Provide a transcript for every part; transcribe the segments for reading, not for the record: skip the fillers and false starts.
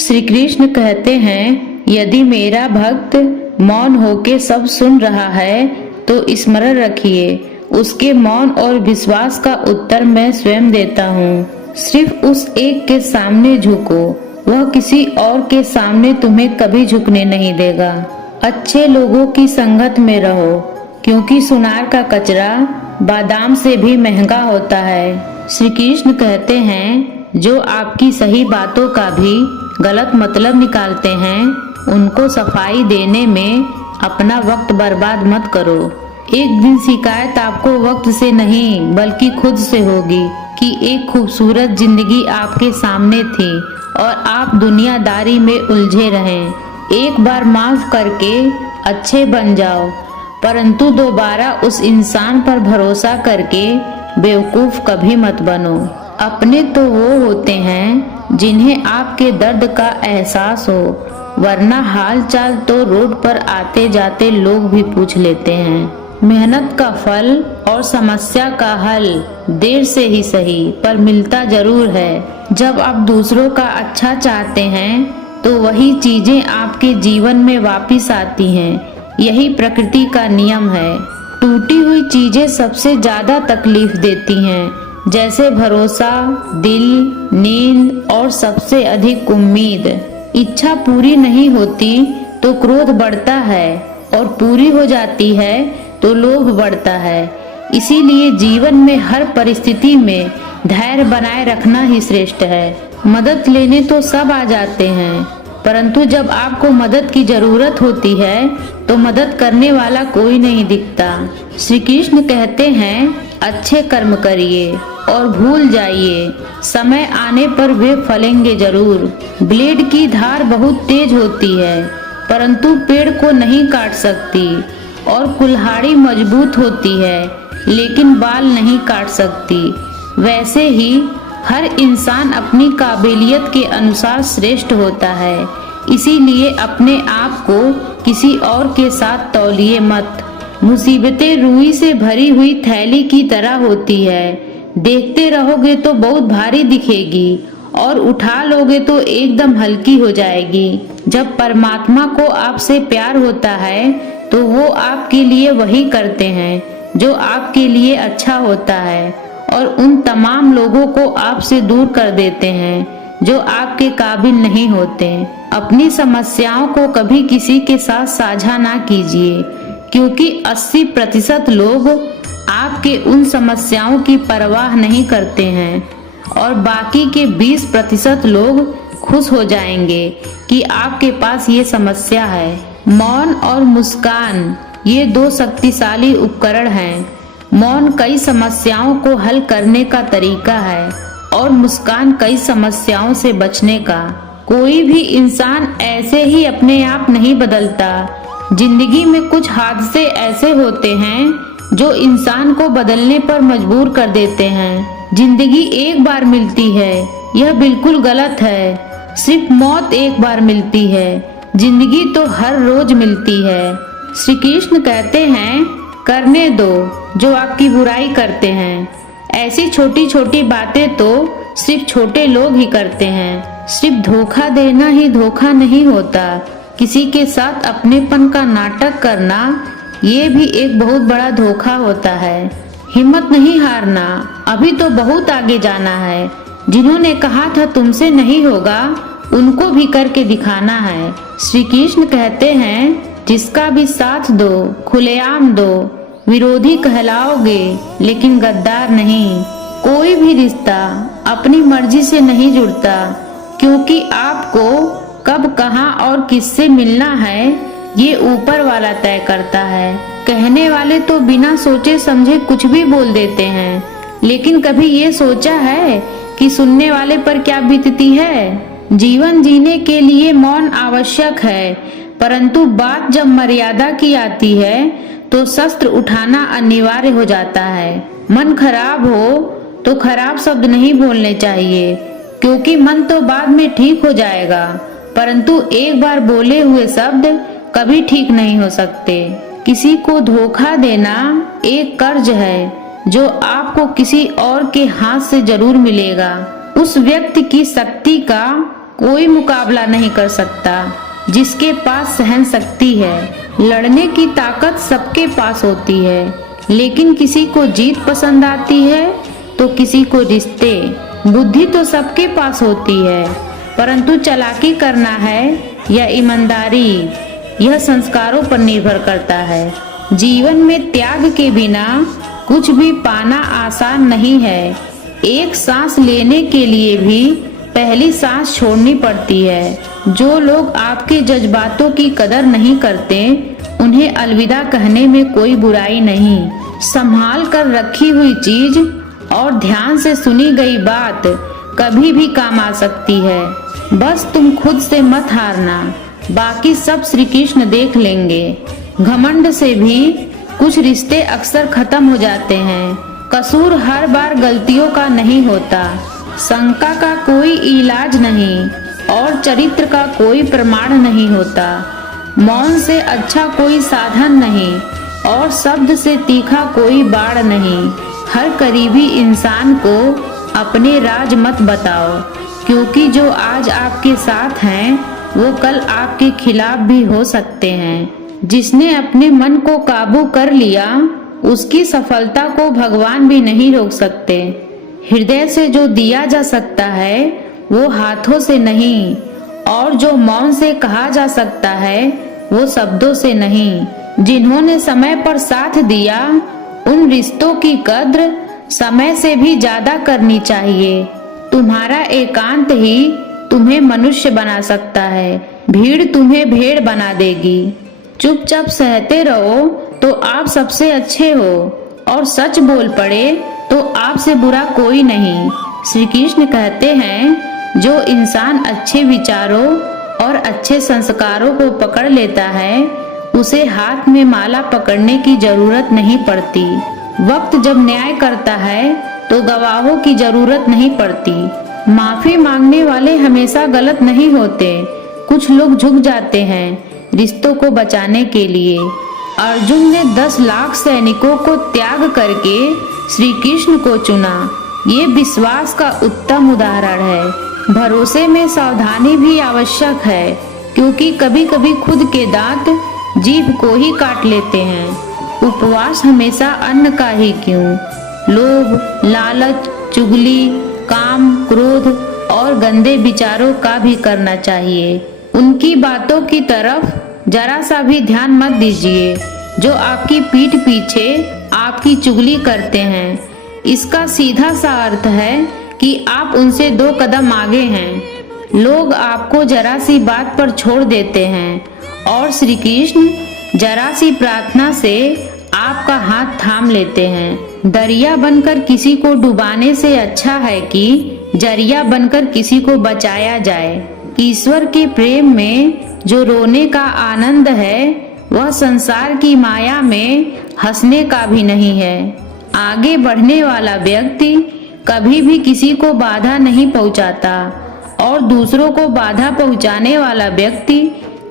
श्री कृष्ण कहते हैं, यदि मेरा भक्त मौन होके सब सुन रहा है तो स्मरण रखिए, उसके मौन और विश्वास का उत्तर मैं स्वयं देता हूँ। सिर्फ उस एक के सामने झुको, वह किसी और के सामने तुम्हें कभी झुकने नहीं देगा। अच्छे लोगों की संगत में रहो, क्योंकि सुनार का कचरा बादाम से भी महंगा होता है। श्री कृष्ण कहते हैं, जो आपकी सही बातों का भी गलत मतलब निकालते हैं, उनको सफाई देने में अपना वक्त बर्बाद मत करो। एक दिन शिकायत आपको वक्त से नहीं बल्कि खुद से होगी कि एक खूबसूरत जिंदगी आपके सामने थी और आप दुनियादारी में उलझे रहें। एक बार माफ करके अच्छे बन जाओ, परंतु दोबारा उस इंसान पर भरोसा करके बेवकूफ कभी मत बनो। अपने तो वो होते हैं जिन्हें आपके दर्द का एहसास हो, वरना हाल चाल तो रोड पर आते जाते लोग भी पूछ लेते हैं। मेहनत का फल और समस्या का हल देर से ही सही पर मिलता जरूर है। जब आप दूसरों का अच्छा चाहते हैं तो वही चीजें आपके जीवन में वापिस आती हैं। यही प्रकृति का नियम है। टूटी हुई चीजें सबसे ज्यादा तकलीफ देती हैं, जैसे भरोसा, दिल, नींद और सबसे अधिक उम्मीद। इच्छा पूरी नहीं होती तो क्रोध बढ़ता है और पूरी हो जाती है तो लोभ बढ़ता है। इसीलिए जीवन में हर परिस्थिति में धैर्य बनाए रखना ही श्रेष्ठ है। मदद लेने तो सब आ जाते हैं, परंतु जब आपको मदद की जरूरत होती है तो मदद करने वाला कोई नहीं दिखता। श्री कृष्ण कहते हैं, अच्छे कर्म करिए और भूल जाइए, समय आने पर वे फलेंगे जरूर। ब्लेड की धार बहुत तेज होती है, परंतु पेड़ को नहीं काट सकती, और कुल्हाड़ी मजबूत होती है लेकिन बाल नहीं काट सकती। वैसे ही हर इंसान अपनी काबिलियत के अनुसार श्रेष्ठ होता है। इसीलिए अपने आप को किसी और के साथ तौलिए मत। मुसीबतें रुई से भरी हुई थैली की तरह होती है, देखते रहोगे तो बहुत भारी दिखेगी और उठा लोगे तो एकदम हल्की हो जाएगी। जब परमात्मा को आपसे प्यार होता है तो वो आपके लिए वही करते हैं जो आपके लिए अच्छा होता है, और उन तमाम लोगों को आपसे दूर कर देते हैं जो आपके काबिल नहीं होते। अपनी समस्याओं को कभी किसी के साथ साझा ना कीजिए, क्योंकि 80% लोग आपके उन समस्याओं की परवाह नहीं करते हैं और बाकी के 20% लोग खुश हो जाएंगे कि आपके पास ये समस्या है। मौन और मुस्कान ये दो शक्तिशाली उपकरण हैं। मौन कई समस्याओं को हल करने का तरीका है और मुस्कान कई समस्याओं से बचने का। कोई भी इंसान ऐसे ही अपने आप नहीं बदलता। जिंदगी में कुछ हादसे ऐसे होते हैं जो इंसान को बदलने पर मजबूर कर देते हैं। जिंदगी एक बार मिलती है, यह बिल्कुल गलत है। सिर्फ मौत एक बार मिलती है, जिंदगी तो हर रोज मिलती है। श्री कृष्ण कहते हैं, करने दो जो आपकी बुराई करते हैं। ऐसी छोटी छोटी बातें तो सिर्फ छोटे लोग ही करते हैं। सिर्फ धोखा देना ही धोखा नहीं होता, किसी के साथ अपनेपन का नाटक करना ये भी एक बहुत बड़ा धोखा होता है। हिम्मत नहीं हारना, अभी तो बहुत आगे जाना है। जिन्होंने कहा था तुमसे नहीं होगा, उनको भी करके दिखाना है। श्री कृष्ण कहते हैं, जिसका भी साथ दो, खुलेआम दो, विरोधी कहलाओगे लेकिन गद्दार नहीं। कोई भी रिश्ता अपनी मर्जी से नहीं जुड़ता, क्योंकि आपको कब, कहां और किससे मिलना है ये ऊपर वाला तय करता है। कहने वाले तो बिना सोचे समझे कुछ भी बोल देते हैं, लेकिन कभी ये सोचा है कि सुनने वाले पर क्या बीतती है। जीवन जीने के लिए मौन आवश्यक है, परंतु बात जब मर्यादा की आती है तो शस्त्र उठाना अनिवार्य हो जाता है। मन खराब हो तो खराब शब्द नहीं बोलने चाहिए, क्योंकि मन तो बाद में ठीक हो जाएगा, परंतु एक बार बोले हुए शब्द कभी ठीक नहीं हो सकते। किसी को धोखा देना एक कर्ज है जो आपको किसी और के हाथ से जरूर मिलेगा। उस व्यक्ति की शक्ति का कोई मुकाबला नहीं कर सकता। जिसके पास सहन शक्ति है, लड़ने की ताकत सबके पास होती है, लेकिन किसी को जीत पसंद आती है तो किसी को रिश्ते। बुद्धि तो सबके पास होती है, परंतु चालाकी करना है या ईमानदारी, यह संस्कारों पर निर्भर करता है। जीवन में त्याग के बिना कुछ भी पाना आसान नहीं है। एक सांस लेने के लिए भी पहली सांस छोड़नी पड़ती है। जो लोग आपके जज्बातों की कदर नहीं करते, उन्हें अलविदा कहने में कोई बुराई नहीं। संभाल कर रखी हुई चीज और ध्यान से सुनी गई बात कभी भी काम आ सकती है। बस तुम खुद से मत हारना, बाकी सब श्री कृष्ण देख लेंगे। घमंड से भी कुछ रिश्ते अक्सर खत्म हो जाते हैं। कसूर हर बार गलतियों का नहीं होता। शंका का कोई इलाज नहीं और चरित्र का कोई प्रमाण नहीं होता। मौन से अच्छा कोई साधन नहीं और शब्द से तीखा कोई बाण नहीं। हर करीबी इंसान को अपने राज मत बताओ, क्योंकि जो आज आपके साथ हैं वो कल आपके खिलाफ भी हो सकते हैं। जिसने अपने मन को काबू कर लिया, उसकी सफलता को भगवान भी नहीं रोक सकते। हृदय से जो दिया जा सकता है वो हाथों से नहीं, और जो मौन से कहा जा सकता है वो शब्दों से नहीं। जिन्होंने समय पर साथ दिया, उन रिश्तों की कद्र समय से भी ज्यादा करनी चाहिए। तुम्हारा एकांत ही तुम्हें मनुष्य बना सकता है, भीड़ तुम्हें भेड़ बना देगी। चुपचाप सहते रहो तो आप सबसे अच्छे हो, और सच बोल पड़े तो आपसे बुरा कोई नहीं। श्री कृष्ण कहते हैं, जो इंसान अच्छे विचारों और अच्छे संस्कारों को पकड़ लेता है, उसे हाथ में माला पकड़ने की जरूरत नहीं पड़ती। वक्त जब न्याय करता है तो गवाहों की जरूरत नहीं पड़ती। माफी मांगने वाले हमेशा गलत नहीं होते। कुछ लोग झुक जाते हैं रिश्तों को बचाने के लिए। अर्जुन ने 10 लाख सैनिकों को त्याग करके श्री कृष्ण को चुना। ये विश्वास का उत्तम उदाहरण है। भरोसे में सावधानी भी आवश्यक है, क्योंकि कभी कभी खुद के दांत जीभ को ही काट लेते हैं। उपवास हमेशा अन्न का ही क्यों, लोभ, लालच, चुगली, काम, क्रोध और गंदे विचारों का भी करना चाहिए। उनकी बातों की तरफ जरा सा भी ध्यान मत दीजिए जो आपकी पीठ पीछे आपकी चुगली करते हैं। इसका सीधा सा अर्थ है कि आप उनसे 2 कदम आगे हैं। लोग आपको जरा सी बात पर छोड़ देते हैं, और श्री कृष्ण जरा सी प्रार्थना से आपका हाथ थाम लेते हैं। दरिया बनकर किसी को डुबाने से अच्छा है कि जरिया बनकर किसी को बचाया जाए। ईश्वर के प्रेम में जो रोने का आनंद है, वह संसार की माया में हंसने का भी नहीं है। आगे बढ़ने वाला व्यक्ति कभी भी किसी को बाधा नहीं पहुंचाता, और दूसरों को बाधा पहुंचाने वाला व्यक्ति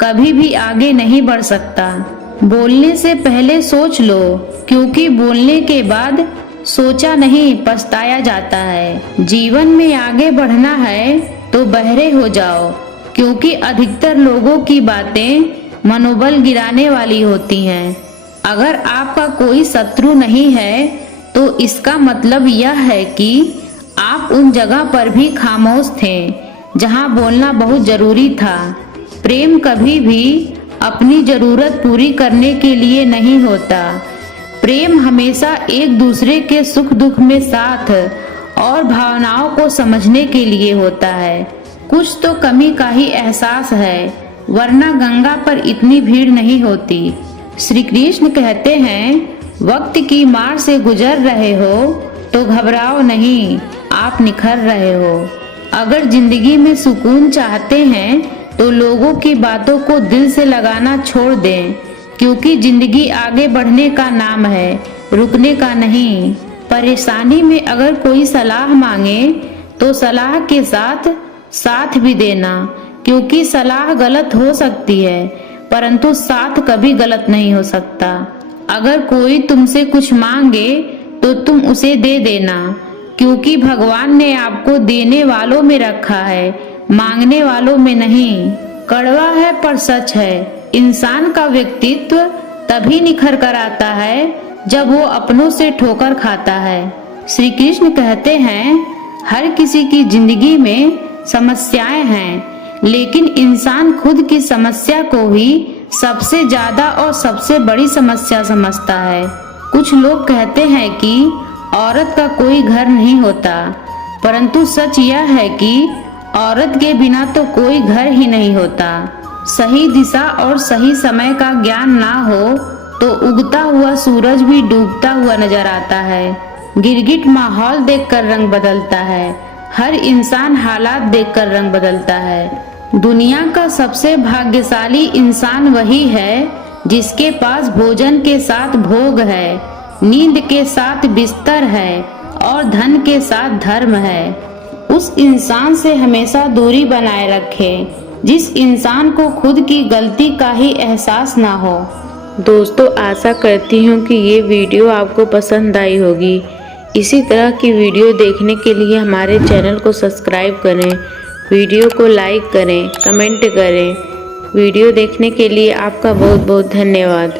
कभी भी आगे नहीं बढ़ सकता। बोलने से पहले सोच लो, क्योंकि बोलने के बाद सोचा नहीं पछताया जाता है। जीवन में आगे बढ़ना है तो बहरे हो जाओ, क्योंकि अधिकतर लोगों की बातें मनोबल गिराने वाली होती हैं। अगर आपका कोई शत्रु नहीं है तो इसका मतलब यह है कि आप उन जगह पर भी खामोश थे जहां बोलना बहुत जरूरी था। प्रेम कभी भी अपनी जरूरत पूरी करने के लिए नहीं होता। प्रेम हमेशा एक दूसरे के सुख दुख में साथ और भावनाओं को समझने के लिए होता है। कुछ तो कमी का ही एहसास है, वरना गंगा पर इतनी भीड़ नहीं होती। श्री कृष्ण कहते हैं, वक्त की मार से गुजर रहे हो तो घबराओ नहीं, आप निखर रहे हो। अगर जिंदगी में सुकून चाहते हैं तो लोगों की बातों को दिल से लगाना छोड़ दें, क्योंकि जिंदगी आगे बढ़ने का नाम है, रुकने का नहीं। परेशानी में अगर कोई सलाह मांगे तो सलाह के साथ साथ भी देना, क्योंकि सलाह गलत हो सकती है परंतु साथ कभी गलत नहीं हो सकता। अगर कोई तुमसे कुछ मांगे तो तुम उसे दे देना, क्योंकि भगवान ने आपको देने वालों में रखा है, मांगने वालों में नहीं। कड़वा है पर सच है, इंसान का व्यक्तित्व तभी निखर कर आता है जब वो अपनों से ठोकर खाता है। श्री कृष्ण कहते हैं, हर किसी की जिंदगी में समस्याएं हैं, लेकिन इंसान खुद की समस्या को ही सबसे ज्यादा और सबसे बड़ी समस्या समझता है। कुछ लोग कहते हैं कि औरत का कोई घर नहीं होता, परंतु सच यह है कि औरत के बिना तो कोई घर ही नहीं होता। सही दिशा और सही समय का ज्ञान ना हो तो उगता हुआ सूरज भी डूबता हुआ नजर आता है। गिरगिट माहौल देखकर रंग बदलता है, हर इंसान हालात देखकर रंग बदलता है। दुनिया का सबसे भाग्यशाली इंसान वही है जिसके पास भोजन के साथ भोग है, नींद के साथ बिस्तर है और धन के साथ धर्म है। उस इंसान से हमेशा दूरी बनाए रखें जिस इंसान को खुद की गलती का ही एहसास ना हो। दोस्तों, आशा करती हूँ कि ये वीडियो आपको पसंद आई होगी। इसी तरह की वीडियो देखने के लिए हमारे चैनल को सब्सक्राइब करें, वीडियो को लाइक करें, कमेंट करें। वीडियो देखने के लिए आपका बहुत बहुत धन्यवाद।